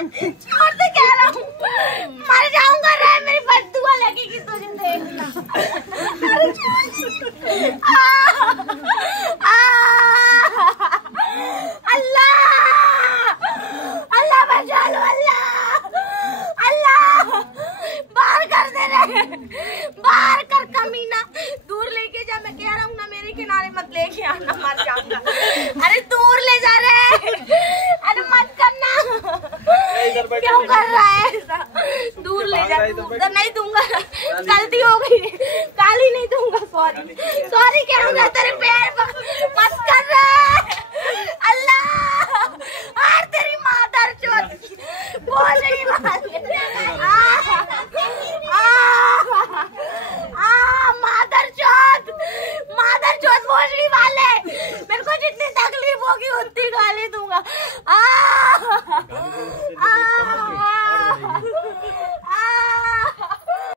छोड़ दे कह रहा हूँ, मर जाऊंगा रे, मेरी बद्दुआ लगेगी तुझे देखना। अल्लाह अल्लाह बचा लो, अल्लाह बाहर कर दे रे, बाहर कर कमीना, दूर लेके जा। मैं कह रहा हूँ ना, मेरे किनारे मत लेके आना, मर जाऊंगा। अरे दूर ले जा रे, अरे मत करना, क्यों कर रहा है ऐसा? दूर ले जा, उधर नहीं दूंगा, गलती हो गई, गाली नहीं दूंगा, सॉरी सॉरी कहूंगा तेरे पैर मत कर रहा है। अल्लाह और तेरी मादर चोद बोल रही मादर चोद बोल रही वाले, मेरे को जितनी तकलीफ होगी उतनी गाली दूंगा।